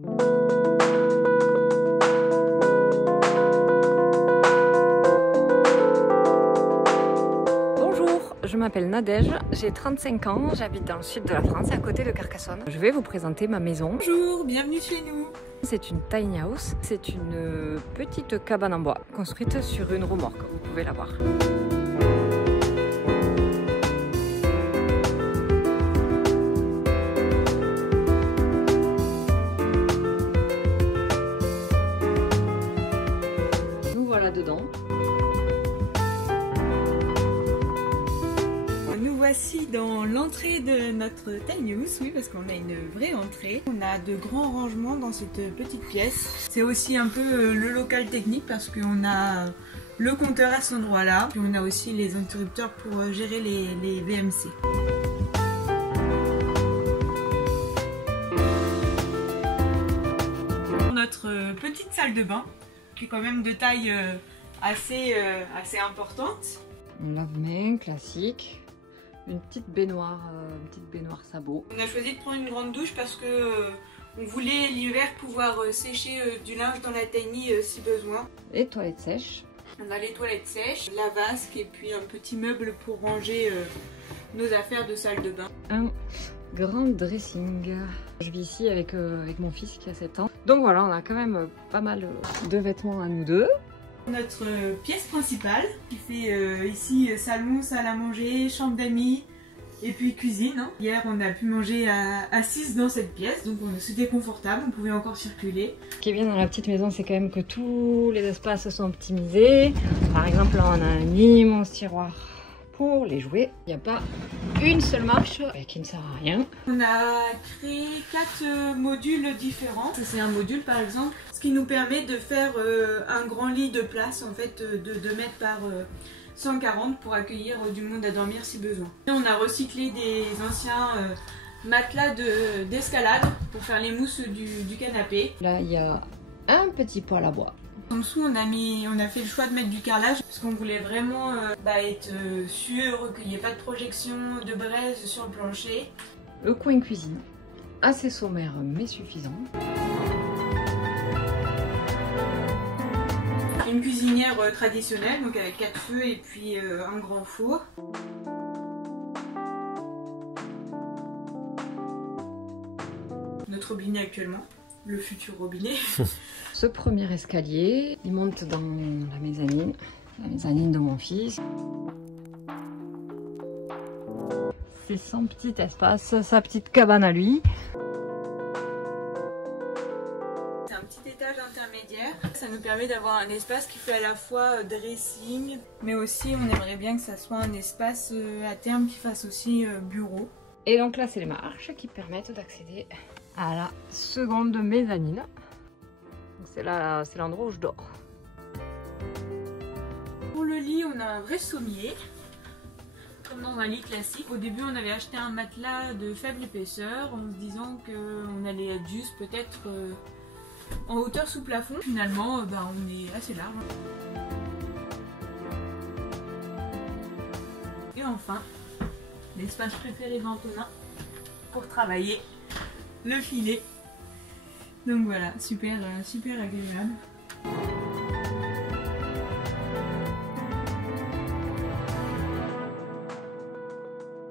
Bonjour, je m'appelle Nadège, j'ai 35 ans, j'habite dans le sud de la France, à côté de Carcassonne. Je vais vous présenter ma maison. Bonjour, bienvenue chez nous. C'est une tiny house, c'est une petite cabane en bois construite sur une remorque, vous pouvez la voir. Nous voilà dedans. Nous voici dans l'entrée de notre tiny house, oui, parce qu'on a une vraie entrée. On a de grands rangements dans cette petite pièce. C'est aussi un peu le local technique parce qu'on a le compteur à cet endroit-là. Puis on a aussi les interrupteurs pour gérer les VMC. Notre petite salle de bain, qui est quand même de taille assez importante. Un lave-main classique. Une petite baignoire sabot. On a choisi de prendre une grande douche parce que on voulait l'hiver pouvoir sécher du linge dans la tiny si besoin. Et toilettes sèches. On a les toilettes sèches, la vasque et puis un petit meuble pour ranger nos affaires de salle de bain. Un grand dressing. Je vis ici avec mon fils qui a 7 ans. Donc voilà, on a quand même pas mal de vêtements à nous deux. Notre pièce principale qui fait ici salon, salle à manger, chambre d'amis et puis cuisine. Hein. Hier on a pu manger à 6 dans cette pièce, donc c'était confortable, on pouvait encore circuler. Ce qui est bien dans la petite maison, c'est quand même que tous les espaces sont optimisés. Par exemple là on a un immense tiroir pour les jouets. Il n'y a pas une seule marche qui ne sert à rien. On a créé 4 modules différents. C'est un module par exemple, ce qui nous permet de faire un grand lit de place en fait de 2 mètres par 140 pour accueillir du monde à dormir si besoin. Et on a recyclé des anciens matelas d'escalade pour faire les mousses du canapé. Là il y a un petit poêle à bois. En dessous on a fait le choix de mettre du carrelage parce qu'on voulait vraiment être sûr qu'il n'y ait pas de projection de braise sur le plancher. Le coin cuisine, assez sommaire mais suffisant. Une cuisinière traditionnelle, donc avec 4 feux et puis un grand four. Notre robinet actuellement, le futur robinet. Ce premier escalier, il monte dans la mezzanine de mon fils. C'est son petit espace, sa petite cabane à lui. C'est un petit étage intermédiaire. Ça nous permet d'avoir un espace qui fait à la fois dressing, mais aussi on aimerait bien que ça soit un espace à terme qui fasse aussi bureau. Et donc là, c'est les marches qui permettent d'accéder à la seconde mezzanine. C'est l'endroit où je dors. Pour le lit, on a un vrai sommier, comme dans un lit classique. Au début, on avait acheté un matelas de faible épaisseur en se disant qu'on allait être juste peut-être en hauteur sous plafond. Finalement, on est assez large. Et enfin, l'espace préféré d'Antonin pour travailler, le filet. Donc voilà, super agréable.